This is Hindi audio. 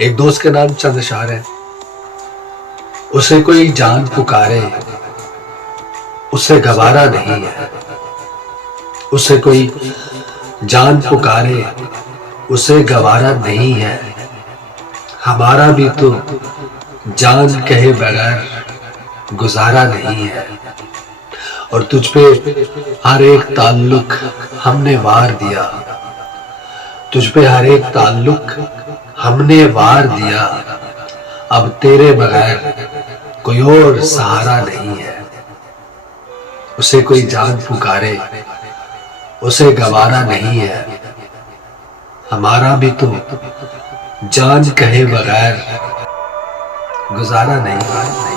एक दोस्त के नाम चंद अशार है। उसे कोई जान पुकारे उसे गवारा नहीं है। उसे कोई जान पुकारे उसे गवारा नहीं है। हमारा भी तो जान कहे बगैर गुजारा नहीं है। और तुझ पे हर एक ताल्लुक हमने वार दिया। तुझ पे हर एक ताल्लुक हमने वार दिया। अब तेरे बगैर कोई और सहारा नहीं है। उसे कोई जान पुकारे उसे गवारा नहीं है। हमारा भी तो जान कहे बगैर गुजारा नहीं है।